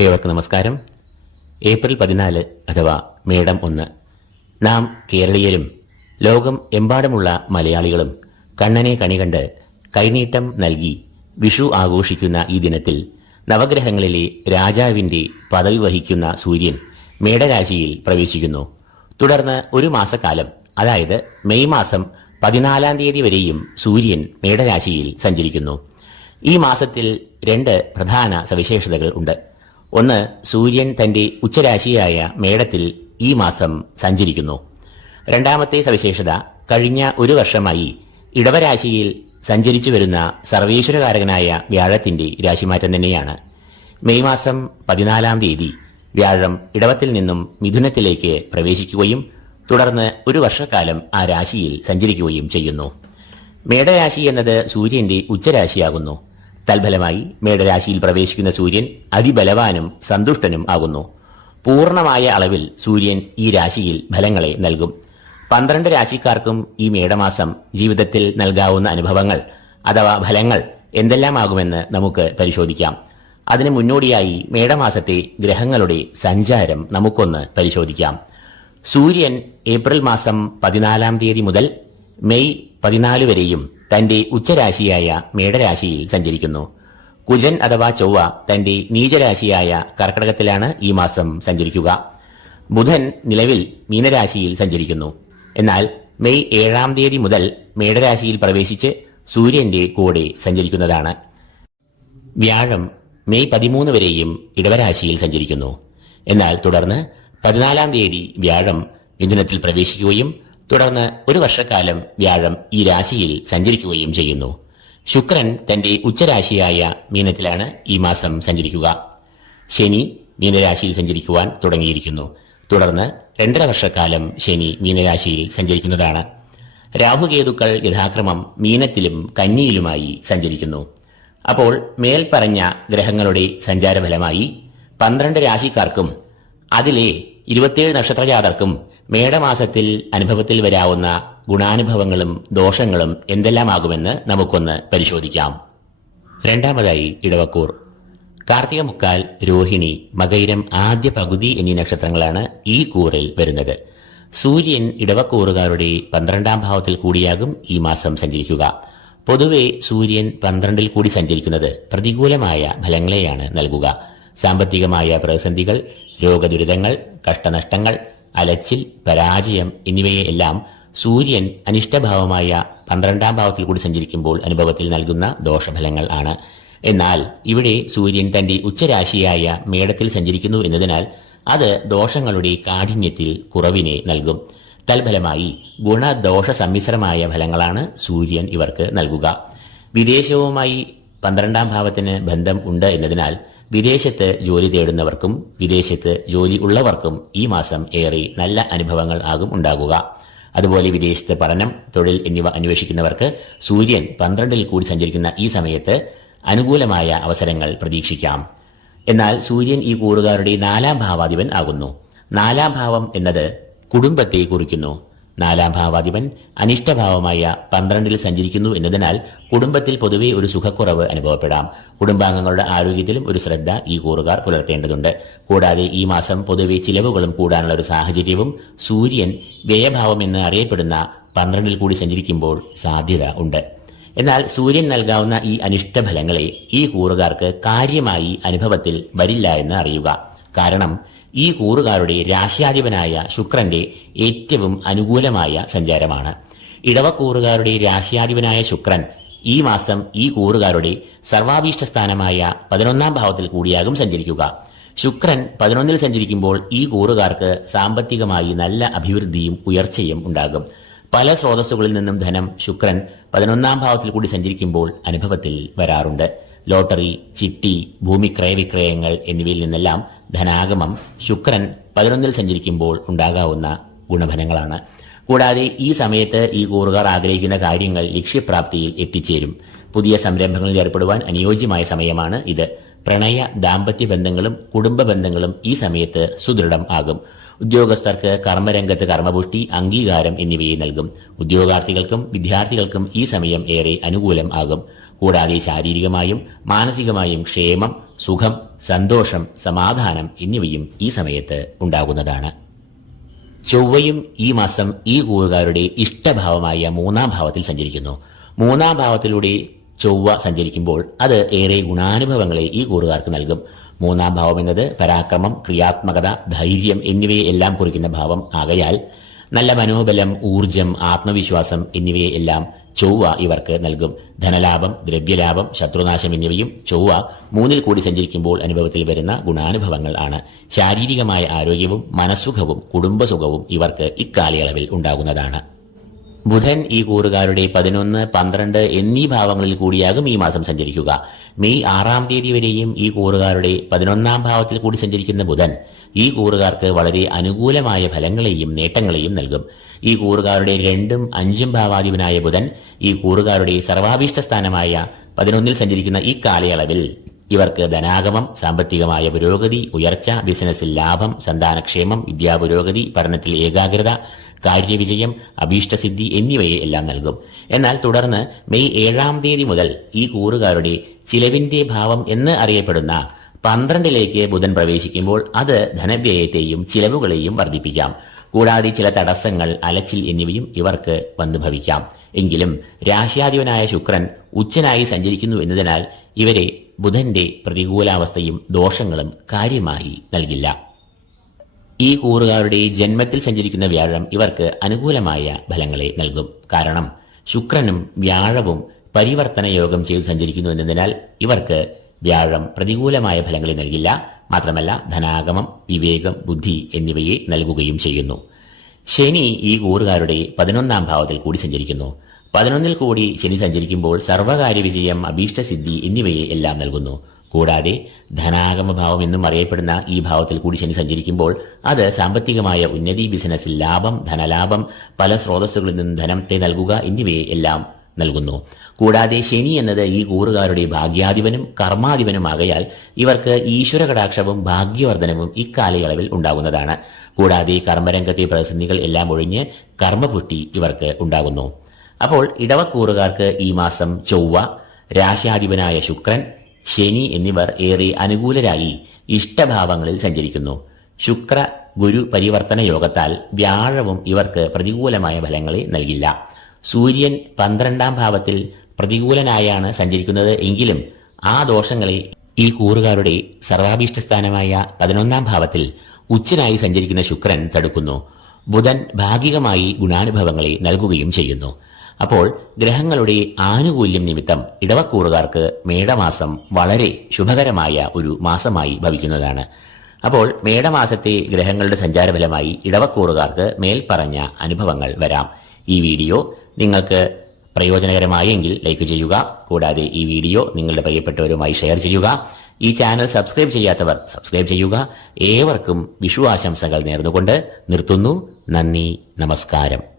ഏവർക്കും നമസ്കാരം. ഏപ്രിൽ പതിനാല് അഥവാ മേടം ഒന്ന്. നാം കേരളീയരും ലോകം എമ്പാടുമുള്ള മലയാളികളും കണ്ണനെ കണികണ്ട് കൈനീട്ടം നൽകി വിഷു ആഘോഷിക്കുന്ന ഈ ദിനത്തിൽ നവഗ്രഹങ്ങളിലെ രാജാവിന്റെ പദവി വഹിക്കുന്ന സൂര്യൻ മേടരാശിയിൽ പ്രവേശിക്കുന്നു. തുടർന്ന് ഒരു മാസക്കാലം അതായത് മെയ് മാസം പതിനാലാം തീയതി വരെയും സൂര്യൻ മേടരാശിയിൽ സഞ്ചരിക്കുന്നു. ഈ മാസത്തിൽ രണ്ട് പ്രധാന സവിശേഷതകൾ ഉണ്ട്. ഒന്ന് സൂര്യൻ തന്റെ ഉച്ചരാശിയായ മേടത്തിൽ ഈ മാസം സഞ്ചരിക്കുന്നു. രണ്ടാമത്തെ സവിശേഷത കഴിഞ്ഞ ഒരു വർഷമായി ഇടവരാശിയിൽ സഞ്ചരിച്ചു വരുന്ന സർവേശ്വരകാരകനായ വ്യാഴത്തിന്റെ രാശിമാറ്റം തന്നെയാണ്. മെയ് മാസം പതിനാലാം തീയതി വ്യാഴം ഇടവത്തിൽ നിന്നും മിഥുനത്തിലേക്ക് പ്രവേശിക്കുകയും തുടർന്ന് ഒരു വർഷക്കാലം ആ രാശിയിൽ സഞ്ചരിക്കുകയും ചെയ്യുന്നു. മേടരാശി എന്നത് സൂര്യന്റെ ഉച്ചരാശിയാകുന്നു. തൽഫലമായി മേടരാശിയിൽ പ്രവേശിക്കുന്ന സൂര്യൻ അതിബലവാനും സന്തുഷ്ടനും ആകുന്നു. പൂർണമായ അളവിൽ സൂര്യൻ ഈ രാശിയിൽ ഫലങ്ങളെ നൽകും. പന്ത്രണ്ട് രാശിക്കാർക്കും ഈ മേടമാസം ജീവിതത്തിൽ നൽകാവുന്ന അനുഭവങ്ങൾ അഥവാ ഫലങ്ങൾ എന്തെല്ലാമാകുമെന്ന് നമുക്ക് പരിശോധിക്കാം. അതിന് മുന്നോടിയായി മേടമാസത്തെ ഗ്രഹങ്ങളുടെ സഞ്ചാരം നമുക്കൊന്ന് പരിശോധിക്കാം. സൂര്യൻ ഏപ്രിൽ മാസം പതിനാലാം തീയതി മുതൽ മെയ് പതിനാല് വരെയും തന്റെ ഉച്ചരാശിയായ മേടരാശിയിൽ സഞ്ചരിക്കുന്നു. കുജൻ അഥവാ ചൊവ്വ തന്റെ നീചരാശിയായ കർക്കടകത്തിലാണ് ഈ മാസം സഞ്ചരിക്കുക. ബുധൻ നിലവിൽ മീനരാശിയിൽ സഞ്ചരിക്കുന്നു. എന്നാൽ മെയ് ഏഴാം തീയതി മുതൽ മേടരാശിയിൽ പ്രവേശിച്ച് സൂര്യന്റെ കൂടെ സഞ്ചരിക്കുന്നതാണ്. വ്യാഴം മെയ് പതിമൂന്ന് വരെയും ഇടവരാശിയിൽ സഞ്ചരിക്കുന്നു. എന്നാൽ തുടർന്ന് പതിനാലാം തീയതി വ്യാഴം മിഥുനത്തിൽ പ്രവേശിക്കുകയും തുടർന്ന് ഒരു വർഷക്കാലം വ്യാഴം ഈ രാശിയിൽ സഞ്ചരിക്കുകയും ചെയ്യുന്നു. ശുക്രൻ തന്റെ ഉച്ചരാശിയായ മീനത്തിലാണ് ഈ മാസം സഞ്ചരിക്കുക. ശനി മീനരാശിയിൽ സഞ്ചരിക്കുവാൻ തുടങ്ങിയിരിക്കുന്നു. തുടർന്ന് രണ്ടര വർഷക്കാലം ശനി മീനരാശിയിൽ സഞ്ചരിക്കുന്നതാണ്. രാഹുകേതുക്കൾ യഥാക്രമം മീനത്തിലും കന്നിയിലുമായി സഞ്ചരിക്കുന്നു. അപ്പോൾ മേൽപ്പറഞ്ഞ ഗ്രഹങ്ങളുടെ സഞ്ചാരഫലമായി പന്ത്രണ്ട് രാശിക്കാർക്കും അതിലെ ഇരുപത്തിയേഴ് നക്ഷത്രജാതർക്കും മേടമാസത്തിൽ അനുഭവത്തിൽ വരാവുന്ന ഗുണാനുഭവങ്ങളും ദോഷങ്ങളും എന്തെല്ലാമാകുമെന്ന് നമുക്കൊന്ന് പരിശോധിക്കാം. രണ്ടാമതായി ഇടവക്കൂർ. കാർത്തിക മുക്കാൽ രോഹിണി മകൈരം ആദ്യ പകുതി എന്നീ നക്ഷത്രങ്ങളാണ് ഈ കൂറിൽ വരുന്നത്. സൂര്യൻ ഇടവക്കൂറുകാരുടെ പന്ത്രണ്ടാം ഭാവത്തിൽ കൂടിയാകും ഈ മാസം സഞ്ചരിക്കുക. പൊതുവെ സൂര്യൻ പന്ത്രണ്ടിൽ കൂടി സഞ്ചരിക്കുന്നത് പ്രതികൂലമായ ഫലങ്ങളെയാണ് നൽകുക. സാമ്പത്തികമായ പ്രതിസന്ധികൾ രോഗദുരിതങ്ങൾ കഷ്ടനഷ്ടങ്ങൾ അലച്ചിൽ പരാജയം എന്നിവയെല്ലാം സൂര്യൻ അനിഷ്ടഭാവമായ പന്ത്രണ്ടാം ഭാവത്തിൽ കൂടി സഞ്ചരിക്കുമ്പോൾ അനുഭവത്തിൽ നൽകുന്ന ദോഷഫലങ്ങൾ ആണ്. എന്നാൽ ഇവിടെ സൂര്യൻ തന്റെ ഉച്ചരാശിയായ മേടത്തിൽ സഞ്ചരിക്കുന്നു എന്നതിനാൽ അത് ദോഷങ്ങളുടെ കാഠിന്യത്തിൽ കുറവിനെ നൽകും. തൽഫലമായി ഗുണദോഷ സമ്മിശ്രമായ ഫലങ്ങളാണ് സൂര്യൻ ഇവർക്ക് നൽകുക. വിദേശവുമായി പന്ത്രണ്ടാം ഭാവത്തിന് ബന്ധം ഉണ്ട് എന്നതിനാൽ വിദേശത്ത് ജോലി തേടുന്നവർക്കും വിദേശത്ത് ജോലി ഉള്ളവർക്കും ഈ മാസം ഏറെ നല്ല അനുഭവങ്ങൾ ആകും ഉണ്ടാകുക. അതുപോലെ വിദേശത്ത് പഠനം തൊഴിൽ എന്നിവ അന്വേഷിക്കുന്നവർക്ക് സൂര്യൻ പന്ത്രണ്ടിൽ കൂടി സഞ്ചരിക്കുന്ന ഈ സമയത്ത് അനുകൂലമായ അവസരങ്ങൾ പ്രതീക്ഷിക്കാം. എന്നാൽ സൂര്യൻ ഈ കൂറുകാരുടെ നാലാം ഭാവാധിപൻ ആകുന്നു. നാലാം ഭാവം എന്നത് കുടുംബത്തെ കുറിക്കുന്നു. നാലാം ഭാവാധിപൻ അനിഷ്ടഭാവമായ പന്ത്രണ്ടിൽ സഞ്ചരിക്കുന്നു എന്നതിനാൽ കുടുംബത്തിൽ പൊതുവെ ഒരു സുഖക്കുറവ് അനുഭവപ്പെടാം. കുടുംബാംഗങ്ങളുടെ ആരോഗ്യത്തിലും ഒരു ശ്രദ്ധ ഈ കൂറുകാർ പുലർത്തേണ്ടതുണ്ട്. കൂടാതെ ഈ മാസം പൊതുവെ ചിലവുകളും കൂടാനുള്ള ഒരു സാഹചര്യവും സൂര്യൻ വ്യയഭാവം എന്ന് അറിയപ്പെടുന്ന പന്ത്രണ്ടിൽ കൂടി സഞ്ചരിക്കുമ്പോൾ സാധ്യത ഉണ്ട്. എന്നാൽ സൂര്യൻ നൽകാവുന്ന ഈ അനിഷ്ടഫലങ്ങളെ ഈ കൂറുകാർക്ക് കാര്യമായി അനുഭവത്തിൽ വരില്ല എന്ന് അറിയുക. കാരണം ഈ കൂറുകാരുടെ രാശ്യാധിപനായ ശുക്രന്റെ ഏറ്റവും അനുകൂലമായ സഞ്ചാരമാണ്. ഇടവക്കൂറുകാരുടെ രാശ്യാധിപനായ ശുക്രൻ ഈ മാസം ഈ കൂറുകാരുടെ സർവാഭീഷ്ട സ്ഥാനമായ പതിനൊന്നാം ഭാവത്തിൽ കൂടിയാകും സഞ്ചരിക്കുക. ശുക്രൻ പതിനൊന്നിൽ സഞ്ചരിക്കുമ്പോൾ ഈ കൂറുകാർക്ക് സാമ്പത്തികമായി നല്ല അഭിവൃദ്ധിയും ഉയർച്ചയും ഉണ്ടാകും. പല സ്രോതസ്സുകളിൽ നിന്നും ധനം ശുക്രൻ പതിനൊന്നാം ഭാവത്തിൽ കൂടി സഞ്ചരിക്കുമ്പോൾ അനുഭവത്തിൽ വരാറുണ്ട്. ലോട്ടറി ചിട്ടി ഭൂമി ക്രയവിക്രയങ്ങൾ എന്നിവയിൽ നിന്നെല്ലാം ധനാഗമം ശുക്രൻ പതിനൊന്നിൽ സഞ്ചരിക്കുമ്പോൾ ഉണ്ടാകാവുന്ന ഗുണഫലങ്ങളാണ്. കൂടാതെ ഈ സമയത്ത് ഈ കൂറുകാർ ആഗ്രഹിക്കുന്ന കാര്യങ്ങൾ ലക്ഷ്യപ്രാപ്തിയിൽ എത്തിച്ചേരും. പുതിയ സംരംഭങ്ങളിൽ ഏർപ്പെടുവാൻ അനുയോജ്യമായ സമയമാണ് ഇത്. പ്രണയ ദാമ്പത്യ ബന്ധങ്ങളും കുടുംബ ബന്ധങ്ങളും ഈ സമയത്ത് സുദൃഢം ആകും. ഉദ്യോഗസ്ഥർക്ക് കർമ്മരംഗത്ത് കർമ്മപുഷ്ടി അംഗീകാരം എന്നിവയെ നൽകും. ഉദ്യോഗാർത്ഥികൾക്കും വിദ്യാർത്ഥികൾക്കും ഈ സമയം ഏറെ അനുകൂലം ആകും. കൂടാതെ ശാരീരികമായും മാനസികമായും ക്ഷേമം സുഖം സന്തോഷം സമാധാനം എന്നിവയും ഈ സമയത്ത് ഉണ്ടാകുന്നതാണ്. ചൊവ്വയും ഈ മാസം ഈ കൂറുകാരുടെ ഇഷ്ടഭാവമായ മൂന്നാം ഭാവത്തിൽ സഞ്ചരിക്കുന്നു. മൂന്നാം ഭാവത്തിലൂടെ ചൊവ്വ സഞ്ചരിക്കുമ്പോൾ അത് ഏറെ ഗുണാനുഭവങ്ങളെ ഈ കൂറുകാർക്ക് നൽകും. മൂന്നാം ഭാവം എന്നത് പരാക്രമം ക്രിയാത്മകത ധൈര്യം എന്നിവയെ എല്ലാം കുറിക്കുന്ന ഭാവം ആകയാൽ നല്ല മനോബലം ഊർജം ആത്മവിശ്വാസം എന്നിവയെ എല്ലാം ചൊവ്വ ഇവർക്ക് നൽകും. ധനലാഭം ദ്രവ്യലാഭം ശത്രുനാശം എന്നിവയും ചൊവ്വ മൂന്നിൽ കൂടി സഞ്ചരിക്കുമ്പോൾ അനുഭവത്തിൽ വരുന്ന ഗുണാനുഭവങ്ങൾ ആണ്. ശാരീരികമായ ആരോഗ്യവും മനസ്സുഖവും കുടുംബസുഖവും ഇവർക്ക് ഇക്കാലയളവിൽ ഉണ്ടാകുന്നതാണ്. ബുധൻ ഈ കൂറുകാരുടെ പതിനൊന്ന് പന്ത്രണ്ട് എന്നീ ഭാവങ്ങളിൽ കൂടിയാകും ഈ മാസം സഞ്ചരിക്കുക. മെയ് ആറാം തീയതി വരെയും ഈ കൂറുകാരുടെ പതിനൊന്നാം ഭാവത്തിൽ കൂടി സഞ്ചരിക്കുന്ന ബുധൻ ഈ കൂറുകാർക്ക് വളരെ അനുകൂലമായ ഫലങ്ങളെയും നേട്ടങ്ങളെയും നൽകും. ഈ കൂറുകാരുടെ രണ്ടും അഞ്ചും ഭാവാധിപനായ ബുധൻ ഈ കൂറുകാരുടെ സർവാഭീഷ്ട സ്ഥാനമായ പതിനൊന്നിൽ സഞ്ചരിക്കുന്ന ഈ കാലയളവിൽ ഇവർക്ക് ധനാഗമം സാമ്പത്തികമായ പുരോഗതി ഉയർച്ച ബിസിനസ്സിൽ ലാഭം സന്താനക്ഷേമം വിദ്യാപുരോഗതി പഠനത്തിൽ ഏകാഗ്രത കാര്യവിജയം അഭീഷ്ടസിദ്ധി എന്നിവയെ എല്ലാം നൽകും. എന്നാൽ തുടർന്ന് മെയ് ഏഴാം തീയതി മുതൽ ഈ കൂറുകാരുടെ ചിലവിന്റെ ഭാവം എന്ന് അറിയപ്പെടുന്ന പന്ത്രണ്ടിലേക്ക് ബുധൻ പ്രവേശിക്കുമ്പോൾ അത് ധനവ്യയത്തെയും ചിലവുകളെയും വർദ്ധിപ്പിക്കാം. കൂടാതെ ചില തടസ്സങ്ങൾ അലച്ചിൽ എന്നിവയും ഇവർക്ക് വന്നു ഭവിക്കാം. എങ്കിലും രാശ്യാധിപനായ ശുക്രൻ ഉച്ചനായി സഞ്ചരിക്കുന്നു എന്നതിനാൽ ഇവരെ ബുധന്റെ പ്രതികൂലാവസ്ഥയും ദോഷങ്ങളും കാര്യമായി നൽകില്ല. ഈ കൂറുകാരുടെ ജന്മത്തിൽ സഞ്ചരിക്കുന്ന വ്യാഴം ഇവർക്ക് അനുകൂലമായ ഫലങ്ങളെ നൽകും. കാരണം ശുക്രനും വ്യാഴവും പരിവർത്തന യോഗം ചെയ്ത് സഞ്ചരിക്കുന്നു എന്നതിനാൽ ഇവർക്ക് വ്യാഴം പ്രതികൂലമായ ഫലങ്ങളെ നൽകില്ല. മാത്രമല്ല ധനാഗമം വിവേകം ബുദ്ധി എന്നിവയെ നൽകുകയും ചെയ്യുന്നു. ശനി ഈ കൂറുകാരുടെ പതിനൊന്നാം ഭാവത്തിൽ കൂടി സഞ്ചരിക്കുന്നു. പതിനൊന്നിൽ കൂടി ശനി സഞ്ചരിക്കുമ്പോൾ സർവകാര്യ വിജയം അഭീഷ്ടസിദ്ധി എന്നിവയെ എല്ലാം നൽകുന്നു. കൂടാതെ ധനാഗമ ഭാവം എന്നും അറിയപ്പെടുന്ന ഈ ഭാവത്തിൽ കൂടി ശനി സഞ്ചരിക്കുമ്പോൾ അത് സാമ്പത്തികമായ ഉന്നതി ബിസിനസ്സിൽ ലാഭം ധനലാഭം പല സ്രോതസ്സുകളിൽ നിന്നും ധനത്തെ നൽകുക എന്നിവയെ എല്ലാം നൽകുന്നു. കൂടാതെ ശനി എന്നത് ഈ കൂറുകാരുടെ ഭാഗ്യാധിപനും കർമാധിപനുമാകയാൽ ഇവർക്ക് ഈശ്വര കടാക്ഷവും ഭാഗ്യവർദ്ധനവും ഇക്കാലയളവിൽ ഉണ്ടാകുന്നതാണ്. കൂടാതെ കർമ്മരംഗത്തെ പ്രതിസന്ധികൾ എല്ലാം ഒഴിഞ്ഞ് കർമ്മപുഷ്ടി ഇവർക്ക് ഉണ്ടാകുന്നു. അപ്പോൾ ഇടവക്കൂറുകാർക്ക് ഈ മാസം ചൊവ്വ രാശാധിപനായ ശുക്രൻ ശനി എന്നിവർ ഏറെ അനുകൂലരായി ഇഷ്ടഭാവങ്ങളിൽ സഞ്ചരിക്കുന്നു. ശുക്ര ഗുരു പരിവർത്തന യോഗത്താൽ വ്യാഴവും ഇവർക്ക് പ്രതികൂലമായ ഫലങ്ങളെ നൽകില്ല. സൂര്യൻ പന്ത്രണ്ടാം ഭാവത്തിൽ പ്രതികൂലനായാണ് സഞ്ചരിക്കുന്നത് എങ്കിലും ആ ദോഷങ്ങളെ ഈ കൂറുകാരുടെ സർവാഭീഷ്ട സ്ഥാനമായ പതിനൊന്നാം ഭാവത്തിൽ ഉച്ചനായി സഞ്ചരിക്കുന്ന ശുക്രൻ തടുക്കുന്നു. ബുധൻ ഭാഗികമായി ഗുണാനുഭവങ്ങളെ നൽകുകയും ചെയ്യുന്നു. അപ്പോൾ ഗ്രഹങ്ങളുടെ ആനുകൂല്യം നിമിത്തം ഇടവക്കൂറുകാർക്ക് മേടമാസം വളരെ ശുഭകരമായ ഒരു മാസമായി ഭവിക്കുന്നതാണ്. അപ്പോൾ മേടമാസത്തെ ഗ്രഹങ്ങളുടെ സഞ്ചാരഫലമായി ഇടവക്കൂറുകാർക്ക് മേൽപ്പറഞ്ഞ അനുഭവങ്ങൾ വരാം. ഈ വീഡിയോ നിങ്ങൾക്ക് പ്രയോജനകരമായെങ്കിൽ ലൈക്ക് ചെയ്യുക കൂടാതെ ഈ വീഡിയോ നിങ്ങളുടെ പ്രിയപ്പെട്ടവരുമായി ഷെയർ ചെയ്യുക. ഈ ചാനൽ സബ്സ്ക്രൈബ് ചെയ്യാത്തവർ സബ്സ്ക്രൈബ് ചെയ്യുക. ഏവർക്കും വിഷു ആശംസകൾ നേർന്നുകൊണ്ട് നിർത്തുന്നു. നന്ദി നമസ്കാരം.